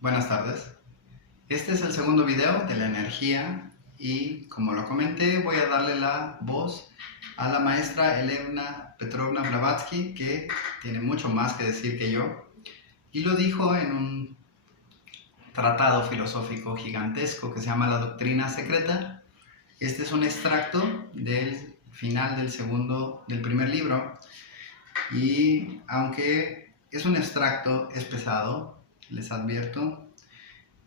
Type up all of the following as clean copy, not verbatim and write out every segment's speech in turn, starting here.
Buenas tardes. Este es el segundo video de la energía y, como lo comenté, voy a darle la voz a la maestra Elena Petrovna Blavatsky, que tiene mucho más que decir que yo, y lo dijo en un tratado filosófico gigantesco que se llama La Doctrina Secreta. Este es un extracto del final del primer libro, y aunque es un extracto, es pesado, les advierto,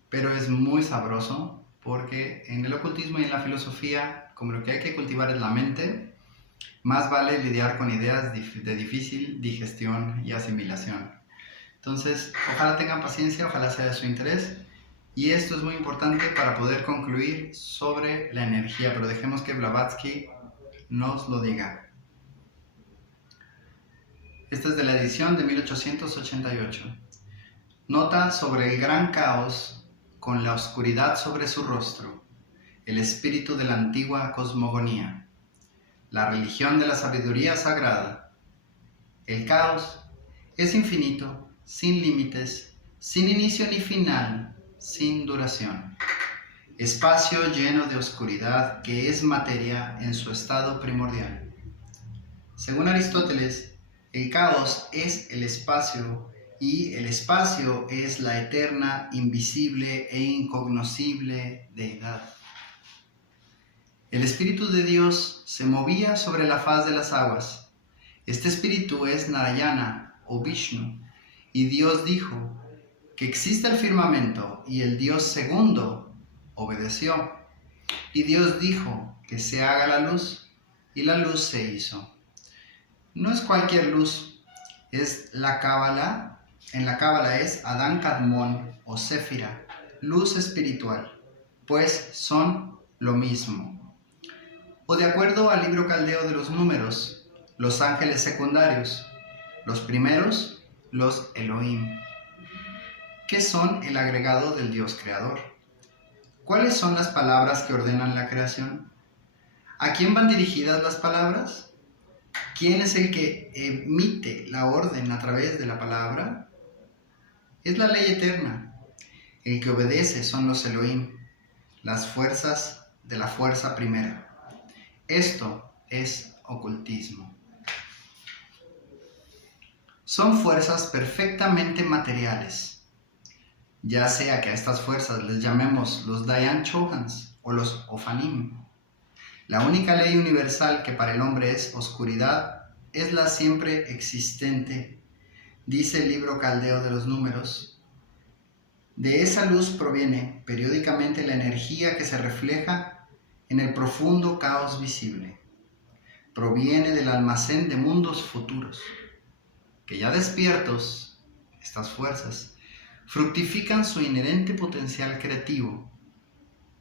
pero es muy sabroso porque en el ocultismo y en la filosofía, como lo que hay que cultivar es la mente, más vale lidiar con ideas de difícil digestión y asimilación. Entonces, ojalá tengan paciencia, ojalá sea de su interés. Y esto es muy importante para poder concluir sobre la energía, pero dejemos que Blavatsky nos lo diga. Esta es de la edición de 1888. Nota sobre el gran caos con la oscuridad sobre su rostro, el espíritu de la antigua cosmogonía, la religión de la sabiduría sagrada. El caos es infinito, sin límites, sin inicio ni final, sin duración. Espacio lleno de oscuridad que es materia en su estado primordial. Según Aristóteles, el caos es el espacio y el espacio es la eterna, invisible e incognoscible deidad. El Espíritu de Dios se movía sobre la faz de las aguas. Este espíritu es Narayana o Vishnu, y Dios dijo que existe el firmamento, y el Dios segundo obedeció. Y Dios dijo que se haga la luz, y la luz se hizo. No es cualquier luz, es la Cábala. En la Cábala es Adán Kadmon o Séfira, luz espiritual, pues son lo mismo. O de acuerdo al libro caldeo de los números, los ángeles secundarios, los primeros, los Elohim, que son el agregado del Dios creador. ¿Cuáles son las palabras que ordenan la creación? ¿A quién van dirigidas las palabras? ¿Quién es el que emite la orden a través de la palabra? Es la ley eterna. El que obedece son los Elohim, las fuerzas de la fuerza primera. Esto es ocultismo. Son fuerzas perfectamente materiales, ya sea que a estas fuerzas les llamemos los Dayan Chohans o los Ofanim. La única ley universal que para el hombre es oscuridad es la siempre existente, dice el libro caldeo de los números. De esa luz proviene periódicamente la energía que se refleja en el profundo caos visible. Proviene del almacén de mundos futuros, que ya despiertos, estas fuerzas, fructifican su inherente potencial creativo,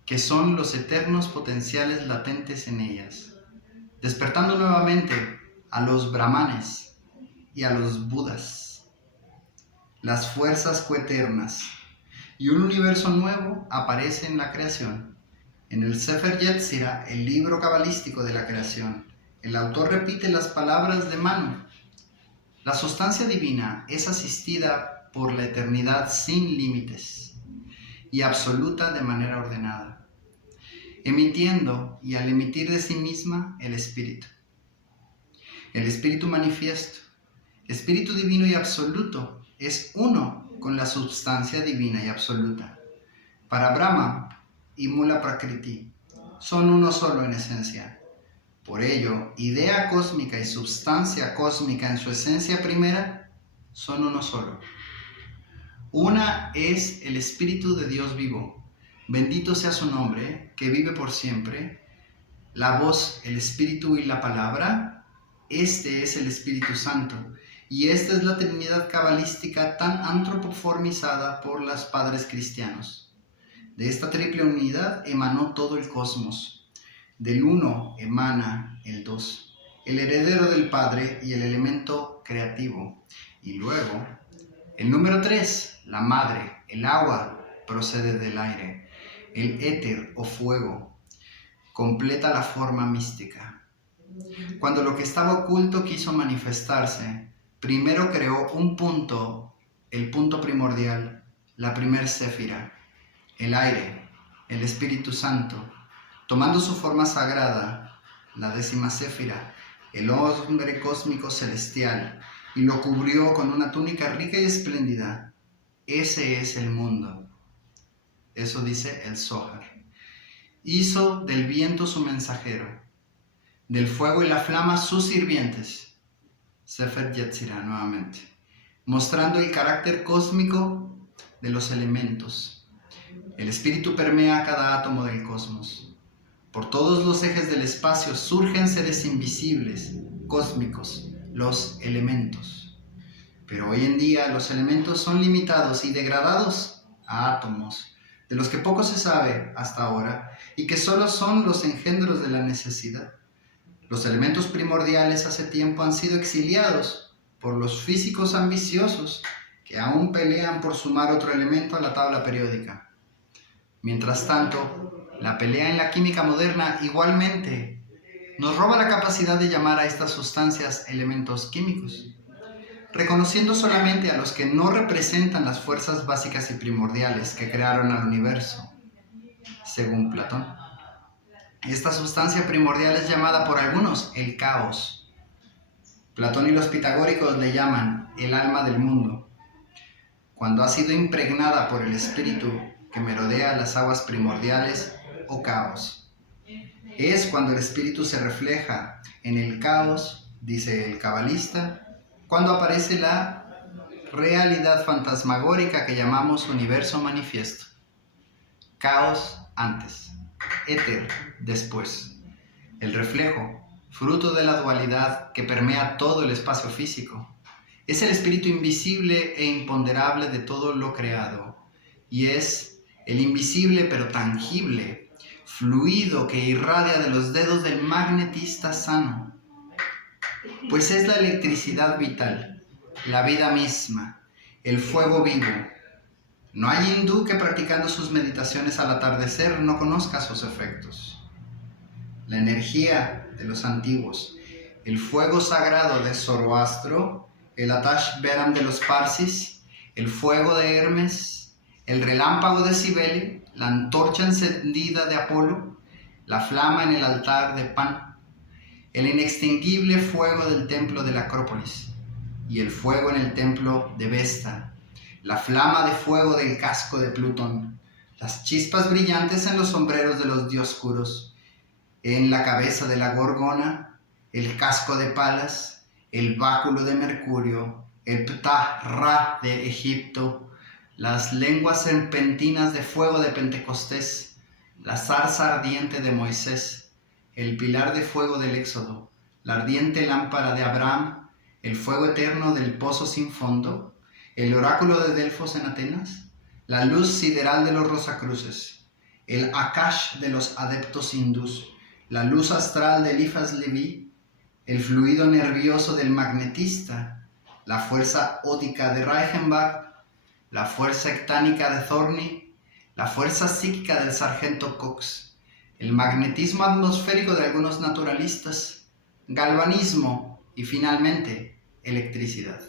que son los eternos potenciales latentes en ellas, despertando nuevamente a los brahmanes y a los budas, las fuerzas coeternas, y un universo nuevo aparece en la creación. En el Sefer Yetzirah, el libro cabalístico de la creación, el autor repite las palabras de Manu. La sustancia divina es asistida por la eternidad sin límites y absoluta de manera ordenada, emitiendo y al emitir de sí misma el espíritu. El espíritu manifiesto, espíritu divino y absoluto, es uno con la substancia divina y absoluta. Para Brahma y Mula Prakriti son uno solo en esencia. Por ello, idea cósmica y substancia cósmica en su esencia primera son uno solo. Una es el Espíritu de Dios vivo, bendito sea su nombre, que vive por siempre. La voz, el Espíritu y la palabra, este es el Espíritu Santo, y esta es la Trinidad cabalística tan antropoformizada por los padres cristianos. De esta triple unidad emanó todo el cosmos. Del uno emana el dos, el heredero del Padre y el elemento creativo. Y luego, el número 3, la madre, el agua, procede del aire. El éter o fuego completa la forma mística. Cuando lo que estaba oculto quiso manifestarse, primero creó un punto, el punto primordial, la primer séfira, el aire, el Espíritu Santo, tomando su forma sagrada, la 10ª séfira, el hombre cósmico celestial, y lo cubrió con una túnica rica y espléndida. Ese es el mundo. Eso dice el Zohar. Hizo del viento su mensajero, del fuego y la flama sus sirvientes. Sefer Yetzirah nuevamente, mostrando el carácter cósmico de los elementos. El espíritu permea cada átomo del cosmos. Por todos los ejes del espacio surgen seres invisibles, cósmicos, los elementos. Pero hoy en día los elementos son limitados y degradados a átomos, de los que poco se sabe hasta ahora y que solo son los engendros de la necesidad. Los elementos primordiales hace tiempo han sido exiliados por los físicos ambiciosos que aún pelean por sumar otro elemento a la tabla periódica. Mientras tanto, la pelea en la química moderna igualmente nos roba la capacidad de llamar a estas sustancias elementos químicos, reconociendo solamente a los que no representan las fuerzas básicas y primordiales que crearon al universo, según Platón. Esta sustancia primordial es llamada por algunos el caos. Platón y los pitagóricos le llaman el alma del mundo. Cuando ha sido impregnada por el espíritu que merodea las aguas primordiales o caos. Es cuando el espíritu se refleja en el caos, dice el cabalista, cuando aparece la realidad fantasmagórica que llamamos universo manifiesto. Caos antes, éter después. El reflejo, fruto de la dualidad que permea todo el espacio físico, es el espíritu invisible e imponderable de todo lo creado y es el invisible pero tangible fluido que irradia de los dedos del magnetista sano, pues es la electricidad vital, la vida misma, el fuego vivo. No hay hindú que practicando sus meditaciones al atardecer no conozca sus efectos. La energía de los antiguos, el fuego sagrado de Zoroastro, el Atash Beram de los Parsis, el fuego de Hermes, el relámpago de Cibele, la antorcha encendida de Apolo, la flama en el altar de Pan, el inextinguible fuego del templo de la Acrópolis y el fuego en el templo de Vesta, la flama de fuego del casco de Plutón, las chispas brillantes en los sombreros de los dioscuros, en la cabeza de la Gorgona, el casco de Palas, el báculo de Mercurio, el Ptah Ra de Egipto, las lenguas serpentinas de fuego de Pentecostés, la zarza ardiente de Moisés, el pilar de fuego del Éxodo, la ardiente lámpara de Abraham, el fuego eterno del pozo sin fondo, el oráculo de Delfos en Atenas, la luz sideral de los Rosacruces, el Akash de los adeptos hindús, la luz astral de Eliphas Leví, el fluido nervioso del magnetista, la fuerza ótica de Reichenbach, la fuerza hectánica de Thorny, la fuerza psíquica del sargento Cox, el magnetismo atmosférico de algunos naturalistas, galvanismo y finalmente electricidad.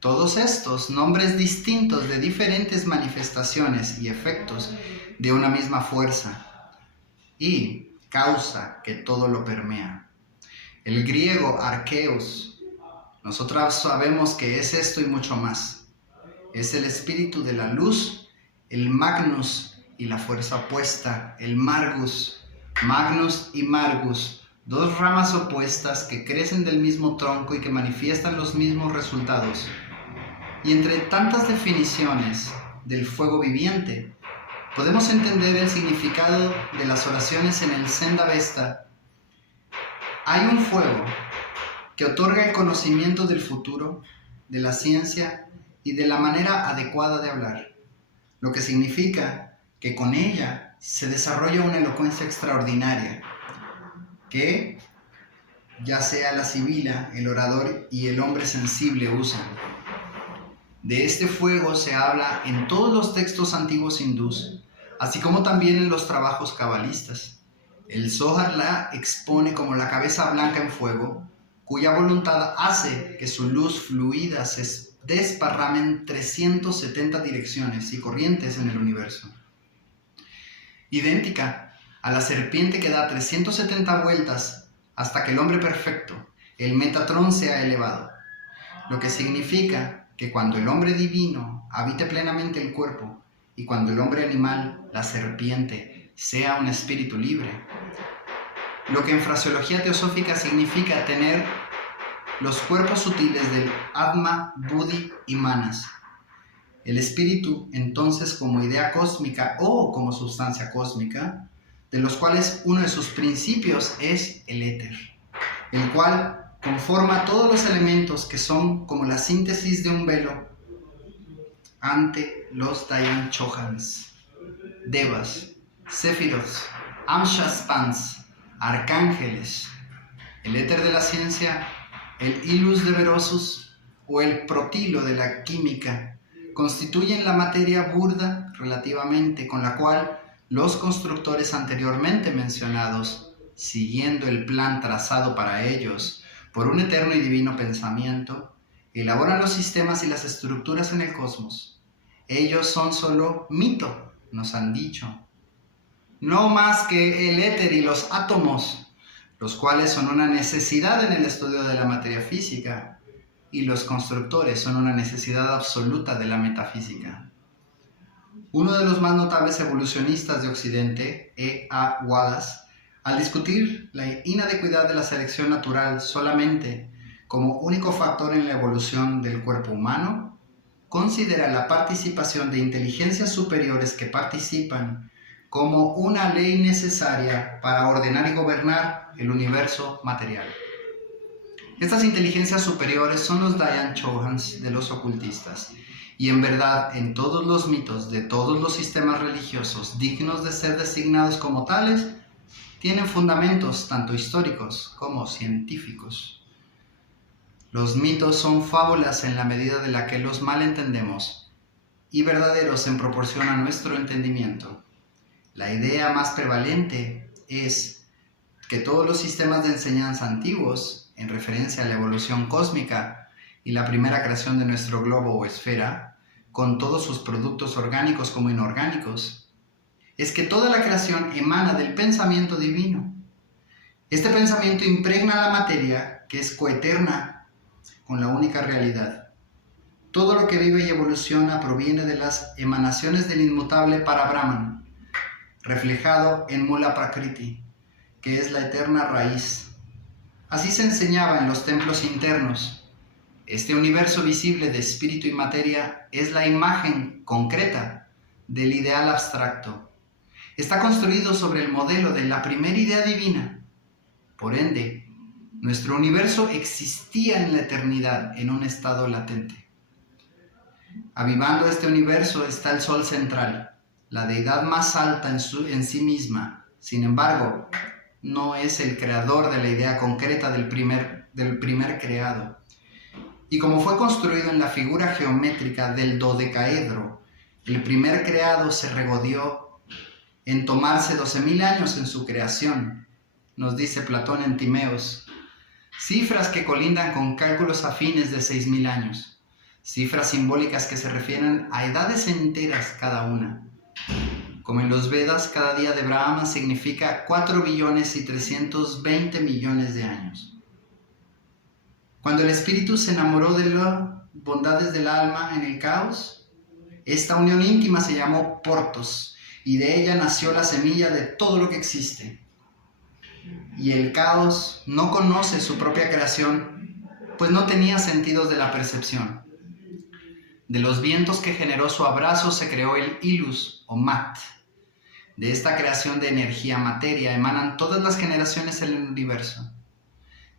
Todos estos nombres distintos de diferentes manifestaciones y efectos de una misma fuerza y causa que todo lo permea. El griego arkeos, nosotros sabemos que es esto y mucho más. Es el espíritu de la luz, el Magnus y la fuerza opuesta, el Margus. Magnus y Margus, dos ramas opuestas que crecen del mismo tronco y que manifiestan los mismos resultados. Y entre tantas definiciones del fuego viviente, podemos entender el significado de las oraciones en el Senda Vesta. Hay un fuego que otorga el conocimiento del futuro, de la ciencia y de la manera adecuada de hablar, lo que significa que con ella se desarrolla una elocuencia extraordinaria, que ya sea la sibila, el orador y el hombre sensible usan. De este fuego se habla en todos los textos antiguos hindús, así como también en los trabajos cabalistas. El Zohar la expone como la cabeza blanca en fuego, cuya voluntad hace que su luz fluida se desparramen 370 direcciones y corrientes en el universo. Idéntica a la serpiente que da 370 vueltas hasta que el hombre perfecto, el Metatrón, sea elevado. Lo que significa que cuando el hombre divino habite plenamente el cuerpo y cuando el hombre animal, la serpiente, sea un espíritu libre, lo que en fraseología teosófica significa tener los cuerpos sutiles del Atma, Buddhi y Manas. El espíritu, entonces, como idea cósmica o como sustancia cósmica, de los cuales uno de sus principios es el éter, el cual conforma todos los elementos que son como la síntesis de un velo ante los Dayan Chohans, Devas, Séfiros, Amshaspans, arcángeles, el éter de la ciencia, el Ilus de Verosus o el protilo de la química, constituyen la materia burda relativamente con la cual los constructores anteriormente mencionados, siguiendo el plan trazado para ellos por un eterno y divino pensamiento, elaboran los sistemas y las estructuras en el cosmos. Ellos son solo mito, nos han dicho, no más que el éter y los átomos, los cuales son una necesidad en el estudio de la materia física, y los constructores son una necesidad absoluta de la metafísica. Uno de los más notables evolucionistas de Occidente, E. A. Wallace, al discutir la inadecuidad de la selección natural solamente como único factor en la evolución del cuerpo humano, considera la participación de inteligencias superiores que participan como una ley necesaria para ordenar y gobernar el universo material. Estas inteligencias superiores son los Dayan Chohans de los ocultistas, y en verdad en todos los mitos de todos los sistemas religiosos dignos de ser designados como tales, tienen fundamentos tanto históricos como científicos. Los mitos son fábulas en la medida de la que los malentendemos y verdaderos en proporción a nuestro entendimiento. La idea más prevalente es que todos los sistemas de enseñanza antiguos, en referencia a la evolución cósmica y la primera creación de nuestro globo o esfera, con todos sus productos orgánicos como inorgánicos, es que toda la creación emana del pensamiento divino. Este pensamiento impregna la materia, que es coeterna con la única realidad. Todo lo que vive y evoluciona proviene de las emanaciones del inmutable Parabrahman, reflejado en Mula Prakriti, que es la eterna raíz. Así se enseñaba en los templos internos. Este universo visible de espíritu y materia es la imagen concreta del ideal abstracto. Está construido sobre el modelo de la primera idea divina. Por ende, nuestro universo existía en la eternidad en un estado latente. Avivando este universo está el Sol central, la deidad más alta en sí misma. Sin embargo, no es el creador de la idea concreta del primer creado. Y como fue construido en la figura geométrica del dodecaedro, el primer creado se regodeó en tomarse 12.000 años en su creación, nos dice Platón en Timeos, cifras que colindan con cálculos afines de 6.000 años, cifras simbólicas que se refieren a edades enteras cada una. Como en los Vedas, cada día de Brahma significa 4.320 millones de años. Cuando el espíritu se enamoró de las bondades del alma en el caos, esta unión íntima se llamó portos, y de ella nació la semilla de todo lo que existe. Y el caos no conoce su propia creación, pues no tenía sentidos de la percepción. De los vientos que generó su abrazo se creó el Ilus o Mat. De esta creación de energía materia emanan todas las generaciones en el universo.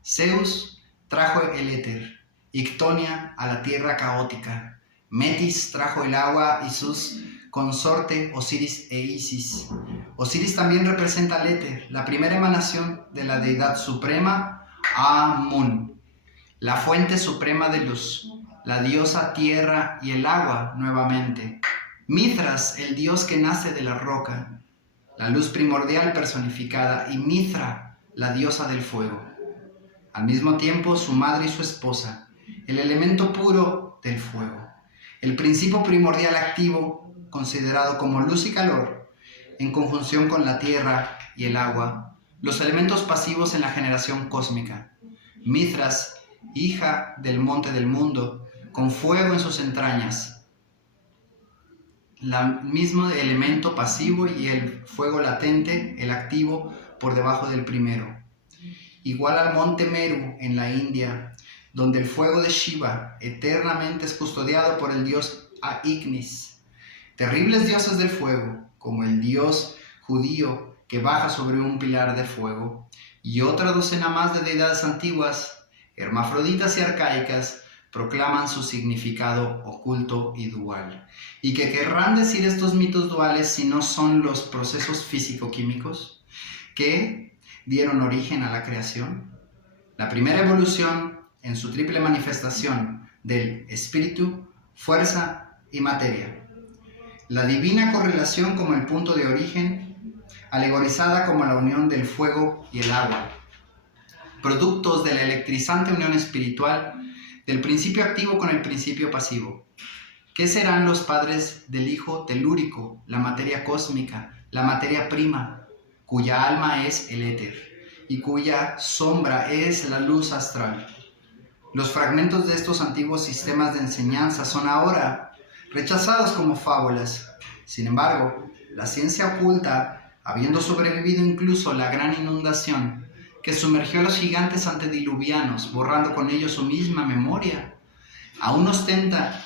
Zeus trajo el éter, Ictonia a la tierra caótica, Metis trajo el agua y sus consorte Osiris e Isis. Osiris también representa al éter, la primera emanación de la deidad suprema Amun, la fuente suprema de luz, la diosa tierra y el agua nuevamente. Mithras, el dios que nace de la roca, la luz primordial personificada, y Mithra, la diosa del fuego. Al mismo tiempo, su madre y su esposa, el elemento puro del fuego, el principio primordial activo, considerado como luz y calor, en conjunción con la tierra y el agua, los elementos pasivos en la generación cósmica. Mithras, hija del monte del mundo, con fuego en sus entrañas, el mismo elemento pasivo y el fuego latente, el activo, por debajo del primero. Igual al monte Meru en la India, donde el fuego de Shiva eternamente es custodiado por el dios Ignis. Terribles dioses del fuego, como el dios judío que baja sobre un pilar de fuego, y otra docena más de deidades antiguas, hermafroditas y arcaicas, proclaman su significado oculto y dual. ¿Y qué querrán decir estos mitos duales si no son los procesos físico-químicos que dieron origen a la creación? La primera evolución en su triple manifestación del espíritu, fuerza y materia. La divina correlación como el punto de origen, alegorizada como la unión del fuego y el agua. Productos de la electrizante unión espiritual del principio activo con el principio pasivo. ¿Qué serán los padres del Hijo telúrico, la materia cósmica, la materia prima, cuya alma es el éter y cuya sombra es la luz astral? Los fragmentos de estos antiguos sistemas de enseñanza son ahora rechazados como fábulas. Sin embargo, la ciencia oculta, habiendo sobrevivido incluso la gran inundación que sumergió a los gigantes antediluvianos, borrando con ellos su misma memoria, aún ostenta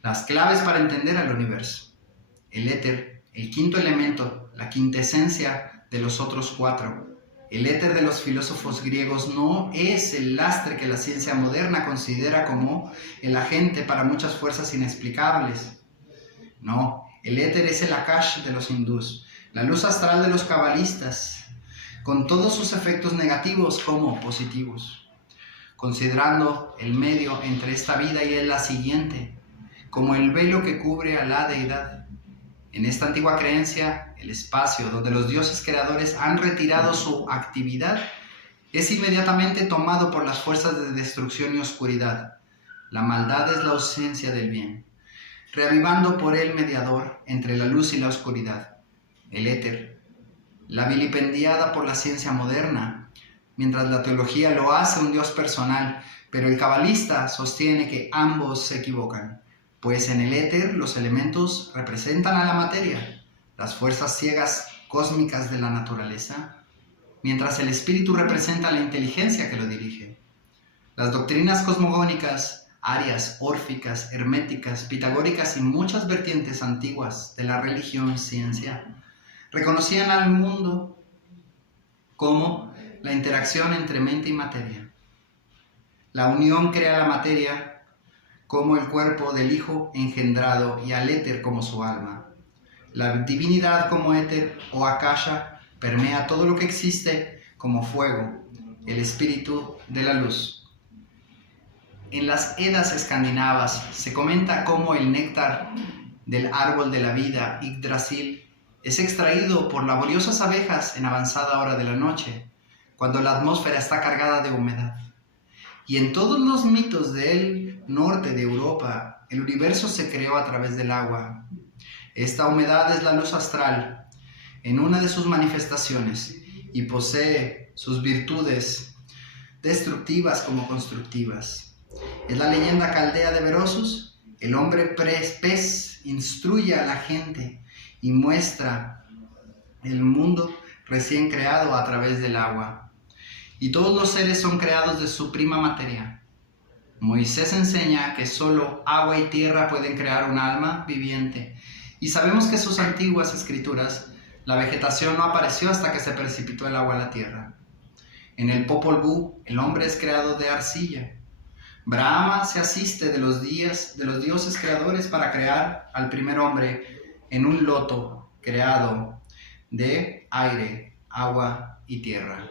las claves para entender al universo. El éter, el quinto elemento, la quintesencia de los otros cuatro. El éter de los filósofos griegos no es el lastre que la ciencia moderna considera como el agente para muchas fuerzas inexplicables. No, el éter es el Akash de los hindús, la luz astral de los cabalistas, con todos sus efectos negativos como positivos, considerando el medio entre esta vida y la siguiente, como el velo que cubre a la deidad. En esta antigua creencia, el espacio donde los dioses creadores han retirado su actividad es inmediatamente tomado por las fuerzas de destrucción y oscuridad. La maldad es la ausencia del bien, reavivando por el mediador entre la luz y la oscuridad, el éter, la vilipendiada por la ciencia moderna, mientras la teología lo hace un Dios personal, pero el cabalista sostiene que ambos se equivocan, pues en el éter los elementos representan a la materia, las fuerzas ciegas cósmicas de la naturaleza, mientras el espíritu representa la inteligencia que lo dirige. Las doctrinas cosmogónicas, arias, órficas, herméticas, pitagóricas y muchas vertientes antiguas de la religión ciencia reconocían al mundo como la interacción entre mente y materia. La unión crea la materia como el cuerpo del Hijo engendrado y al éter como su alma. La divinidad como éter o akasha permea todo lo que existe como fuego, el espíritu de la luz. En las Edas escandinavas se comenta cómo el néctar del árbol de la vida, Yggdrasil, es extraído por laboriosas abejas en avanzada hora de la noche, cuando la atmósfera está cargada de humedad. Y en todos los mitos del norte de Europa, el universo se creó a través del agua. Esta humedad es la luz astral, en una de sus manifestaciones, y posee sus virtudes destructivas como constructivas. Es la leyenda caldea de Berosus. El hombre pez instruye a la gente y muestra el mundo recién creado a través del agua. Y todos los seres son creados de su prima materia. Moisés enseña que solo agua y tierra pueden crear un alma viviente. Y sabemos que en sus antiguas escrituras, la vegetación no apareció hasta que se precipitó el agua a la tierra. En el Popol Vuh, el hombre es creado de arcilla. Brahma se asiste de los dioses creadores para crear al primer hombre en un loto creado de aire, agua y tierra.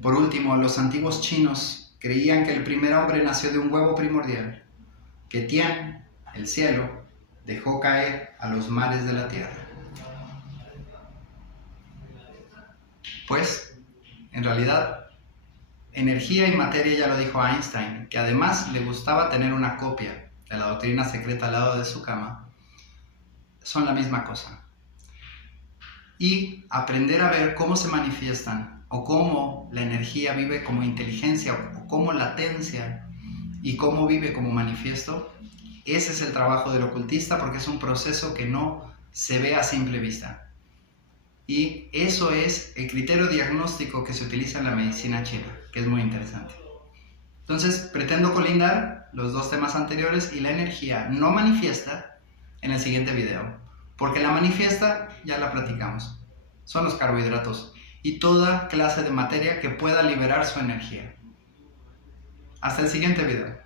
Por último, los antiguos chinos creían que el primer hombre nació de un huevo primordial, que Tian, el cielo, dejó caer a los mares de la tierra. Pues, en realidad, energía y materia, ya lo dijo Einstein, que además le gustaba tener una copia de la doctrina secreta al lado de su cama, son la misma cosa. Y aprender a ver cómo se manifiestan o cómo la energía vive como inteligencia o como latencia y cómo vive como manifiesto, ese es el trabajo del ocultista, porque es un proceso que no se ve a simple vista. Y eso es el criterio diagnóstico que se utiliza en la medicina china, que es muy interesante. Entonces, pretendo colindar los dos temas anteriores y la energía no manifiesta en el siguiente video, porque la manifiesta ya la platicamos. Son los carbohidratos y toda clase de materia que pueda liberar su energía. Hasta el siguiente video.